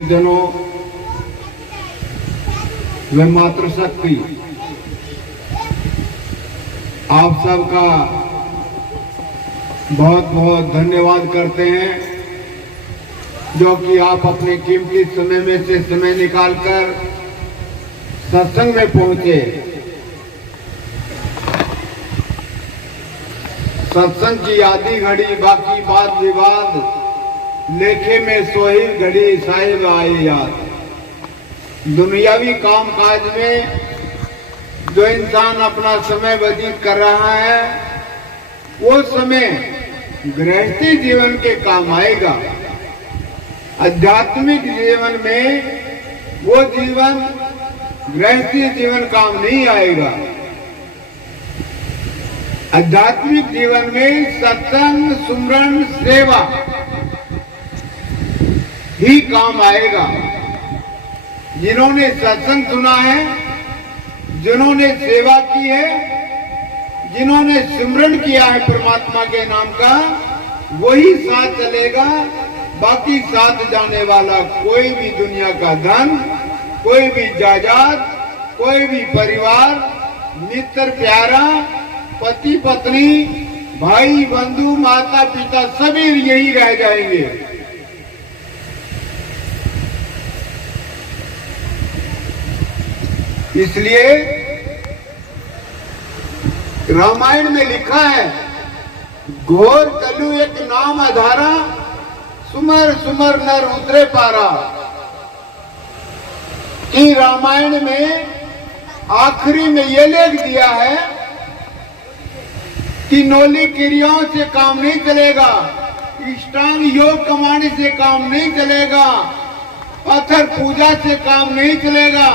जनों व मातृशक्ति आप सबका बहुत बहुत धन्यवाद करते हैं, जो कि आप अपने कीमती समय में से समय निकालकर सत्संग में पहुंचे। सत्संग की आधी घड़ी बाकी बात विवाद, लेखे में सोही घड़ी साहिब आए याद। दुनियावी काम काज में जो इंसान अपना समय व्यतीत कर रहा है, वो समय गृहस्थी जीवन के काम आएगा। आध्यात्मिक जीवन में वो जीवन गृहस्थी जीवन काम नहीं आएगा। आध्यात्मिक जीवन में सत्संग, सुमरन, सेवा ही काम आएगा। जिन्होंने सत्संग सुना है, जिन्होंने सेवा की है, जिन्होंने सिमरन किया है परमात्मा के नाम का, वही साथ चलेगा। बाकी साथ जाने वाला कोई भी दुनिया का धन, कोई भी जायदाद, कोई भी परिवार, मित्र प्यारा, पति पत्नी, भाई बंधु, माता पिता सभी यही रह जाएंगे। इसलिए रामायण में लिखा है, घोर कलु एक नाम आधारा, सुमर सुमर नर उतरे पारा। कि रामायण में आखिरी में ये लिख दिया है कि नौली क्रियाओं से काम नहीं चलेगा, इष्टांग योग कमाने से काम नहीं चलेगा, पत्थर पूजा से काम नहीं चलेगा।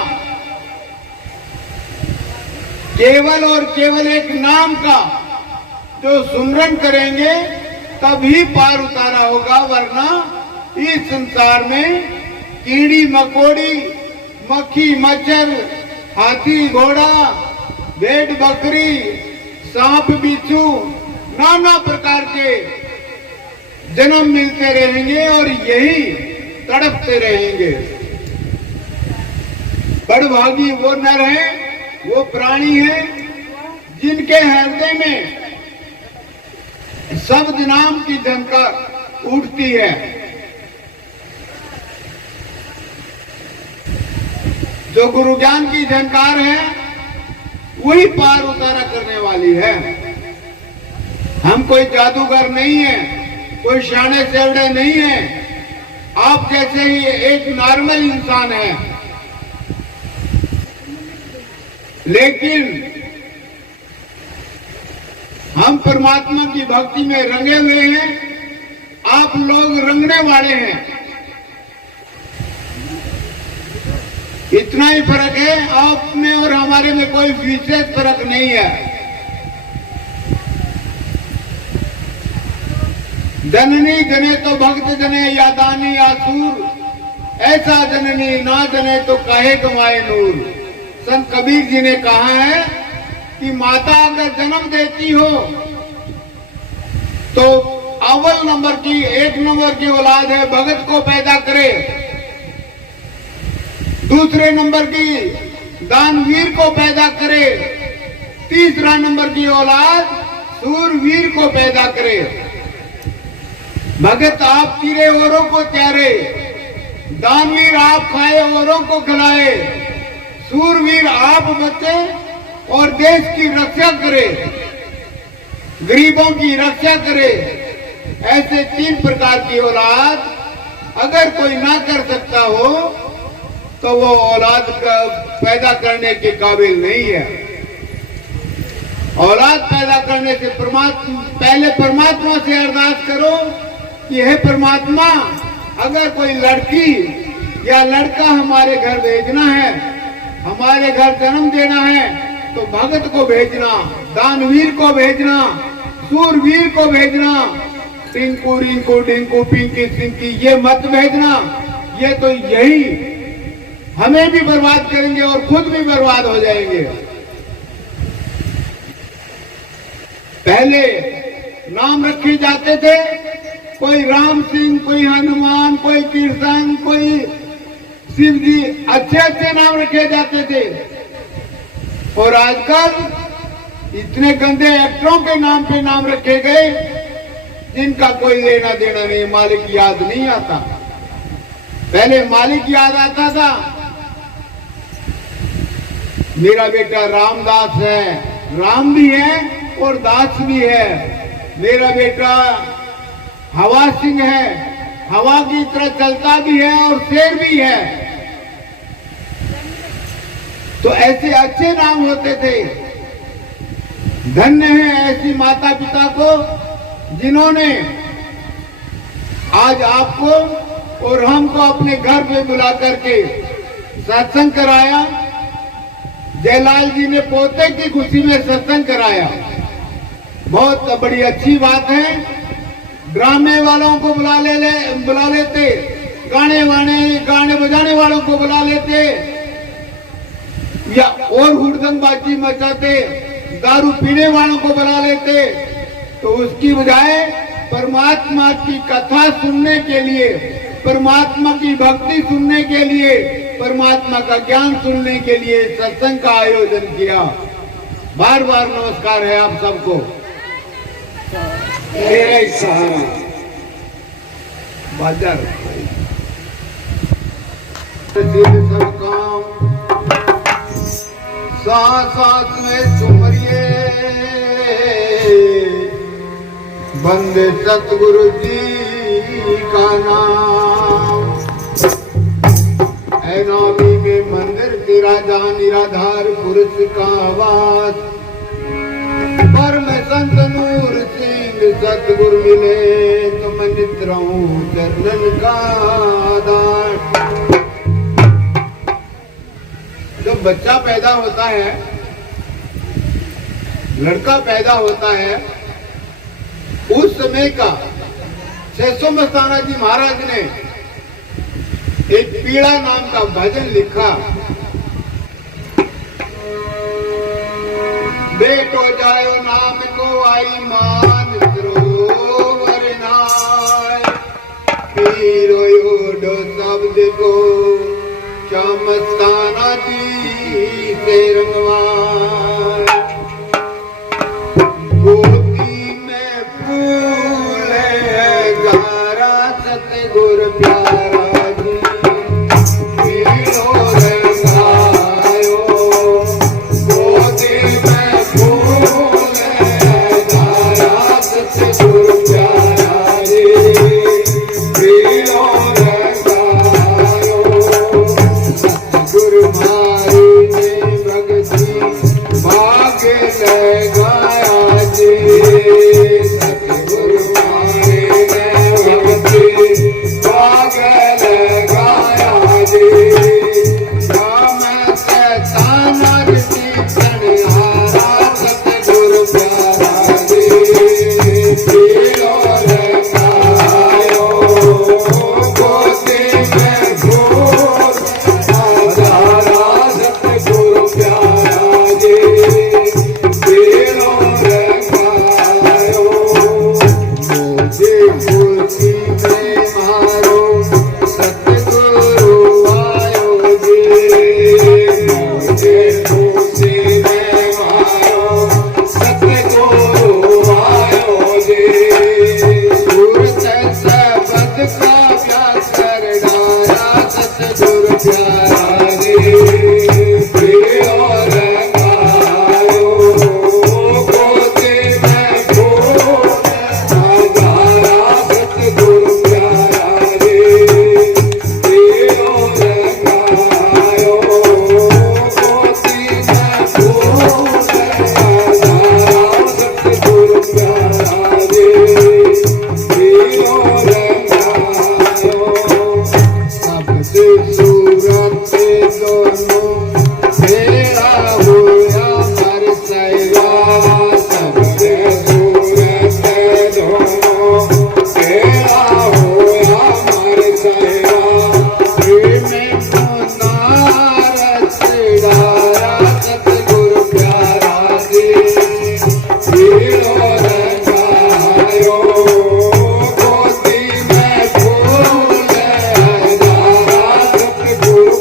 केवल और केवल एक नाम का जो सुमरन करेंगे तभी पार उतारा होगा, वरना इस संसार में कीड़ी मकोड़ी, मक्खी मच्छर, हाथी घोड़ा, भेड़ बकरी, सांप बिच्छू, नाना प्रकार के जन्म मिलते रहेंगे और यही तड़पते रहेंगे। बड़भागी वो नर हैं, वो प्राणी है जिनके हृदय में शब्द नाम की झनकार उठती है। जो गुरु ज्ञान की झनकार है, वही पार उतारा करने वाली है। हम कोई जादूगर नहीं है, कोई शाने सेवड़े नहीं है। आप जैसे ही एक नॉर्मल इंसान है, लेकिन हम परमात्मा की भक्ति में रंगे हुए हैं। आप लोग रंगने वाले हैं। इतना ही फर्क है, आप में और हमारे में कोई विशेष फर्क नहीं है। जननी जने तो भक्त जने, या दानी या सूर, ऐसा जननी ना जने तो काहे कमाए नूर। संत कबीर जी ने कहा है कि माता अगर जन्म देती हो तो अव्वल नंबर की, एक नंबर की औलाद है, भगत को पैदा करे। दूसरे नंबर की दानवीर को पैदा करे। तीसरा नंबर की औलाद सूरवीर को पैदा करे। भगत आप तिरे औरों को त्यारे, दानवीर आप खाए औरों को खिलाए, सूरवीर आप बचे और देश की रक्षा करे, गरीबों की रक्षा करे। ऐसे तीन प्रकार की औलाद अगर कोई ना कर सकता हो तो वो औलाद पैदा करने के काबिल नहीं है। औलाद पैदा करने से पहले परमात्मा से अरदास करो कि हे परमात्मा, अगर कोई लड़की या लड़का हमारे घर भेजना है, हमारे घर जन्म देना है, तो भगत को भेजना, दानवीर को भेजना, सूरवीर को भेजना। टिंकू रिंकू डिंकू पिंकी सिंकी ये मत भेजना। ये तो यही हमें भी बर्बाद करेंगे और खुद भी बर्बाद हो जाएंगे। पहले नाम रखे जाते थे, कोई राम सिंह, कोई हनुमान, कोई कृष्ण, कोई शिव जी अच्छे अच्छे नाम रखे जाते थे। और आजकल इतने गंदे एक्टरों के नाम पे नाम रखे गए जिनका कोई लेना देना नहीं, मालिक याद नहीं आता। पहले मालिक याद आता था। मेरा बेटा रामदास है, राम भी है और दास भी है। मेरा बेटा हवा सिंह है, हवा की तरह चलता भी है और शेर भी है। तो ऐसे अच्छे नाम होते थे। धन्य है ऐसी माता पिता को जिन्होंने आज आपको और हमको अपने घर पे बुला करके सत्संग कराया। जयलाल जी ने पोते की खुशी में सत्संग कराया, बहुत बड़ी अच्छी बात है। ड्रामे वालों को बुला लेते, गाने बजाने वालों को बुला लेते, या और हुड़दंगबाजी मचाते, दारू पीने वालों को बुला लेते, तो उसकी बजाय परमात्मा की कथा सुनने के लिए, परमात्मा की भक्ति सुनने के लिए, परमात्मा का ज्ञान सुनने के लिए सत्संग का आयोजन किया। बार बार नमस्कार है आप सबको। मेरा ही सहारा बाजार सब काम साथ में सुमरिए, बंदे सतगुरु जी का नाम। ऐ नामी में मंदिर तेरा जहाँ निराधार पुरुष का आवास, परम संत नूर सिंह सतगुरु मिले तो मैं नित रहूं चरणन का दान। जब बच्चा पैदा होता है, लड़का पैदा होता है, उस समय का 600 मस्ताना जी महाराज ने एक पीड़ा नाम का भजन लिखा। बेटो जायो नाम को आई मान सरोवर नाय, पीरो योडो शब्द को श्यामस्ताना जी से रंगवार। गोदी में फूल है गारा सतगुर प्यारा जी, पीरो रंगायो। गोदी में फूल है गारा सतगुर प्यारा जी, पीरो रंगायो। सतगुरु मारी ने भगती भाग्य लगाया जी, सतगुरु मारी ने भगती भाग्य लगाया जी। राम सैताना जी कन्हारा सतगुरु प्यारा जी, पीरो रंगायो। गोदी में फूल हजारा सतगुरु प्यारा जी, पीरो रंगायो। मुझे खुशी में मारो सतगुरु आयो जी, मुझे खुशी में मारो सतगुरु आयो जी। सूरत सबद का व्यास कर डारा सतगुरु प्यारा जी, पीरो रंगायो। गोदी में फूल हजारा सतगुरु प्यारा जी, पीरो रंगायो। गोदी में फूल हजारा सतगुरु प्यारा जी, पीरो रंगायो। सबसे सूरत दोनों तेरा हुआ हर सैया, सबसे सूरत दोनों तेरा हुआ हर सैया। प्रेम को नारस डारा सतगुरु प्यारा जी, पीरो रंगायो। गोदी में फूल हजारा सतगुरु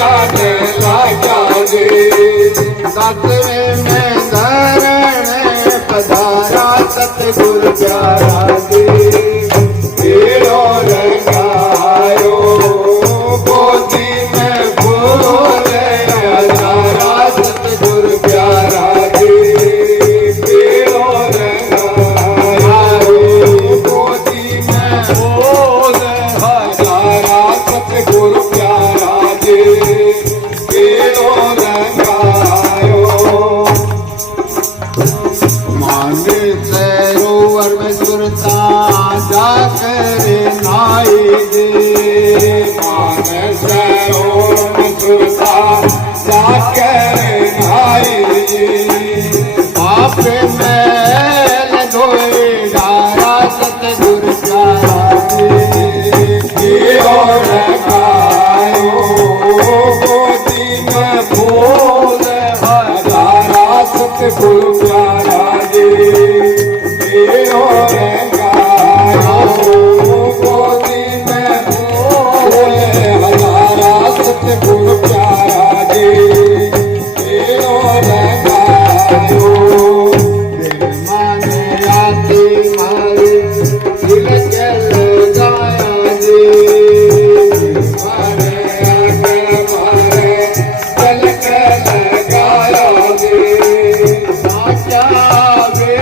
जाने लागा जी। दसवें में धरण पधारा सतगुरु प्यारा जी। तेरो रंगायो गोदी में फूल हजारा सतगुरु प्यारा जी। तेरो रंगायो गोदी में फूल हजारा सतगुरु प्यारा जी। तेरो रंगायो माने सरोवर में सुरता जाकर नाई जी। मान सरोवर सुरता जाकर नहाई जी। पाप मैल धोए डारा सतगुरु प्यारा जी। तेरो रंगायो गोदी में फूल हजारा सतगुरु प्यारा जी। तेरो रंगायो गोदी में फूल हजारा सतगुरु प्यारा जी। तेरो रंगायो दिल माने आती मारे दिल चल गाया जी। मारे आगे मारे चल के लगाया जी। साचा वे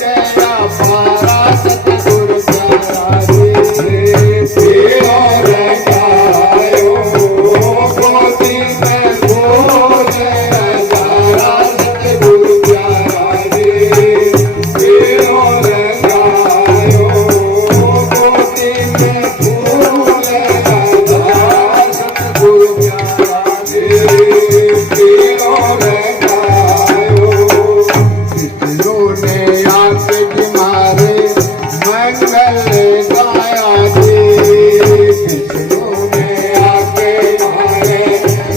गया पारा सतगुरु प्यारा जी। तेरो रंगायो गोदी में फूल हजारा सतगुरु प्यारा जी। तेरो रंगायो गोदी में फूल हजारा सतगुरु प्यारा जी। तेरो रंगायो पितरों ने आके तुम्हारे मंगल गाया जी। पितरों ने आके मारे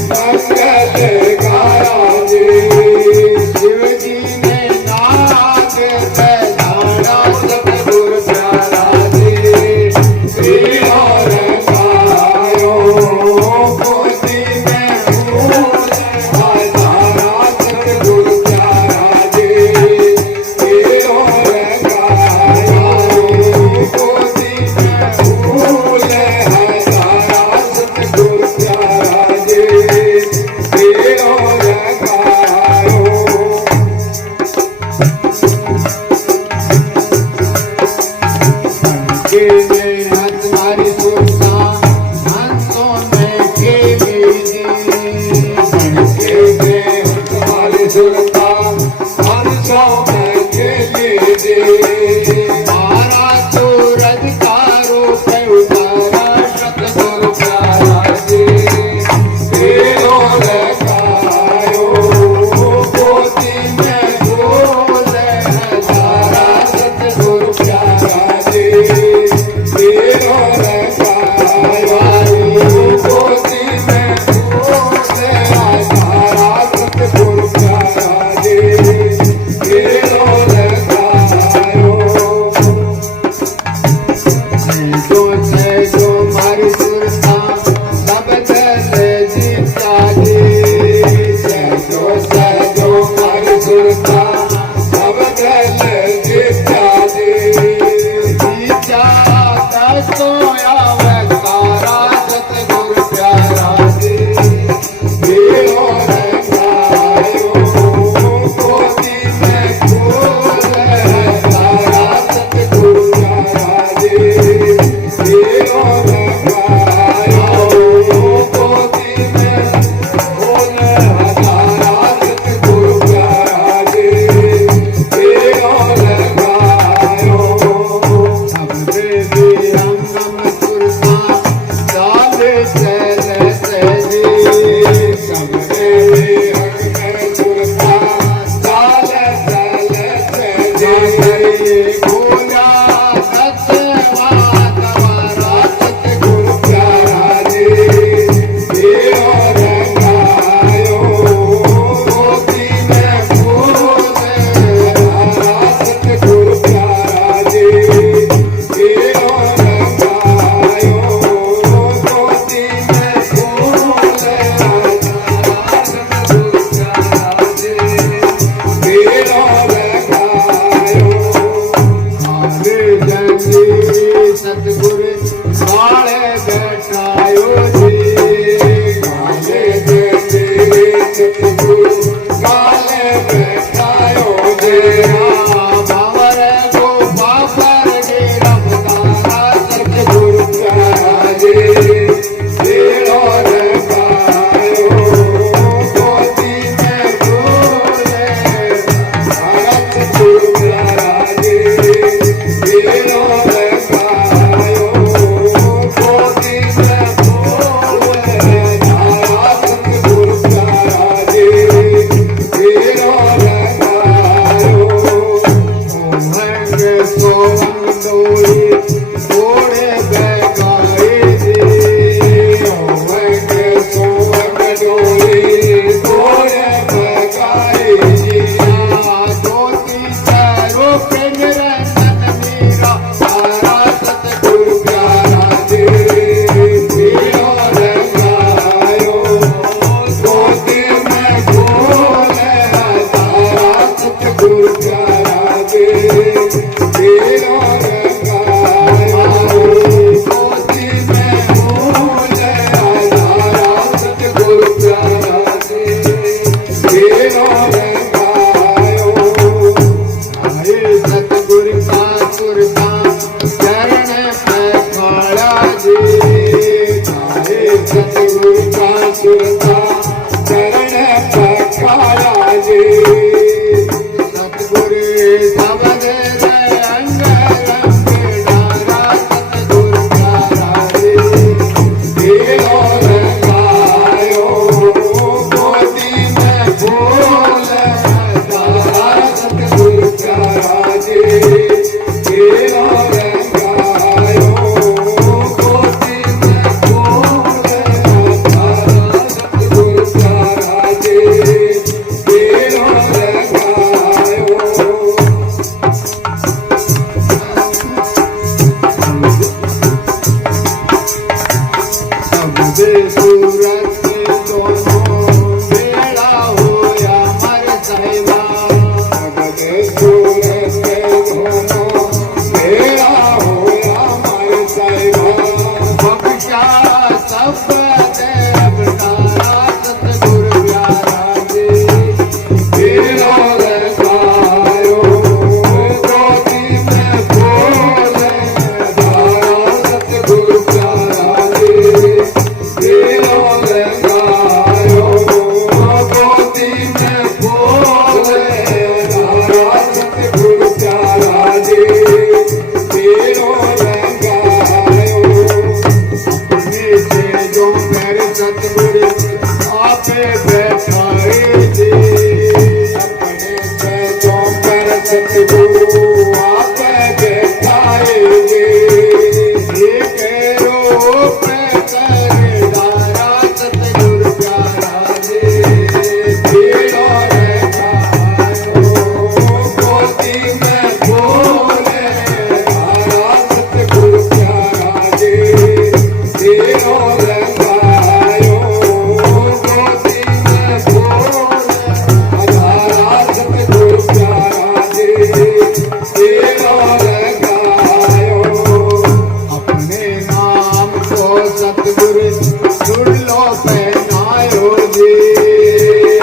मंगल गाया जी। शिव जी ने नाग पहचाना सतगुरु प्यारा जी। तेरो रंगायो गोदी में फूल हजारा सतगुरु प्यारा जी। तेरो रंगायो गोदी में फूल हजारा सतगुरु प्यारा जी। तेरो रंगायो के हाथ मारी सुरता हंसों में के जी। के तुम्हारी सुरता हंसों में खेली जी। मारा सूरज का रूप उतारा सतगुरु प्यारा जी। तेरो रंगायो गोदी में फूल हजारा सतगुरु प्यारा जी। तेरो रंगायो गोदी में फूल हजारा सतगुरु प्यारा जी। तेरो रंगायो जो मारी सुरता सब दल जीता जी। सजो मारी सुरता सब दल जीता जी। जीता दसों आवे तारा सतगुरु प्यारा जी। सूरत के दोनों बेड़ा होया मर साहिबा जगत सूरत के दोनों बेड़ा होया मर साहिबा बख्शा सब देवतारा सतगुरु प्यारा जी बेड़ा लगायो गोदी में बोले धारा सतगुरु प्यारा जी बेड़ा लगायो गोदी में बोले धारा सतगुरु प्यारा जी बेड़ा लगायो अपने से जो मेरे सतगुरु आपे बैठाए जी अपने से जो कर सतगुरु आप बैठाएंगे ये करो पे करे दारा सतगुरु प्यारा जी बेड़ा लगायो गोदी में बोले धारा सतगुरु प्यारा जी बेड़ा लगायो गोदी में बोले धारा सतगुरु प्यारा जी बेड़ा लगायो अपने नाम को सतगुरु सुन लो पहनायो जी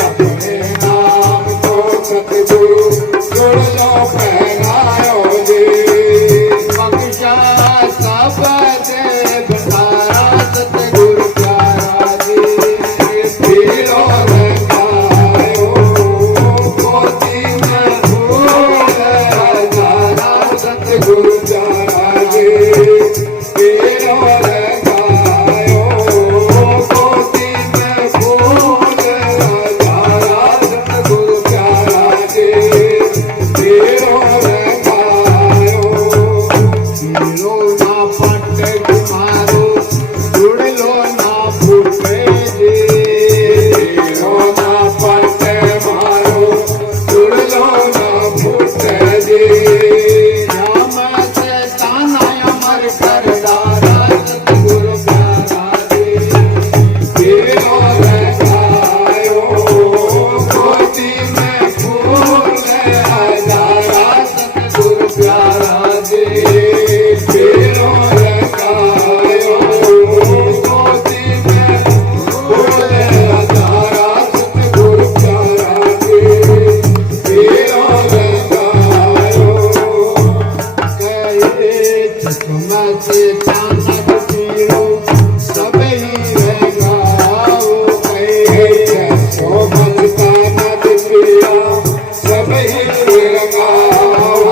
अपने नाम को सतगुरु सुन लो पहनायो जी बख्शा सब देवतारा सतगुरु प्यारा जी बेड़ा लगायो गोदी में बोले धारा सतगुरु प्यारा जी बेड़ा लगायो गोदी में बोले धारा सतगुरु प्यारा जी बेड़ा लगायो लो ना पट मारो जुड़ लो ना फूटे जी रोना पटे मारो जुड़ लो ना फूटे जी राम से ताना अमर कर दारा सतगुरु प्यारा जी बेड़ा लगायो गोदी में बोले धारा सतगुरु प्यारा जी बेड़ा लगायो गोदी में बोले धारा सतगुरु प्यारा जी बेड़ा लगायो कहते चकमा से चांद पीरो सब ही लगाओ कहे सो मस्ता नद पिया सब ही लगाओ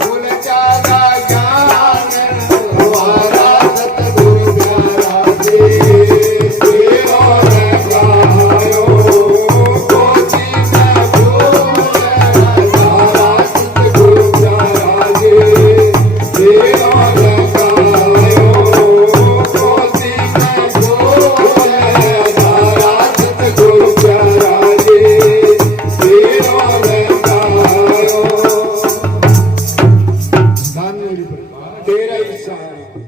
फूल जागा ज्ञान हमारा सतगुरु प्यारा जी बेड़ा लगायो गोदी में बोले धारा सतगुरु प्यारा जी बेड़ा लगायो गोदी में बोले धारा सतगुरु प्यारा जी बेड़ा लगायो धन्य तेरा ही सहारा